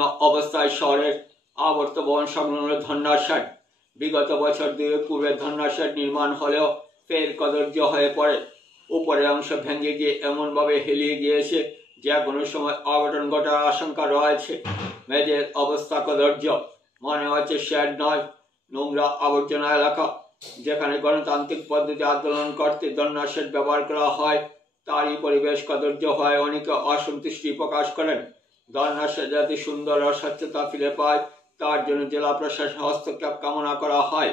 জীর্ণ অবস্থায় শহরের আবর্ত ভবন সংলগ্ন ধন্যাশাট বিগত বছর 2 পূর্বে ধন্যাশাট নির্মাণ হলেও ফের কদর্য হয়ে পড়ে। উপরের অংশ ভেঙে গিয়ে এমনভাবে হেলিয়ে গিয়েছে যে কোনো সময় অঘটন ঘটার আশঙ্কা রয়েছে। মেঝের অবস্থা কদর্য, মনে হচ্ছে শেড নয়, নোংরা আবর্জনা এলাকা। যেখানে গণতান্ত্রিক পদ্ধতি আন্দোলন করতে ধন্যাশাট ব্যবহার করা হয়, তারই পরিবেশ কদর্য হয়। অনেকে অসন্তুষ্টি প্রকাশ করেন। ধন্যাশাট যাতে সুন্দর ও স্বচ্ছতা ফিরে পায়, তার জন্য জেলা প্রশাসনের হস্তক্ষেপ কামনা করা হয়।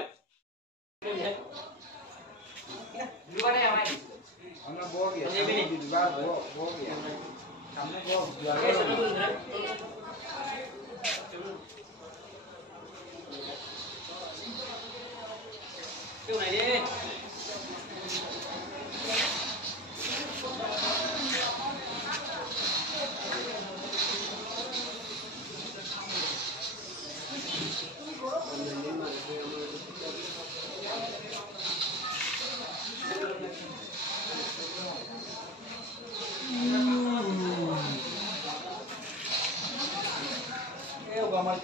আমার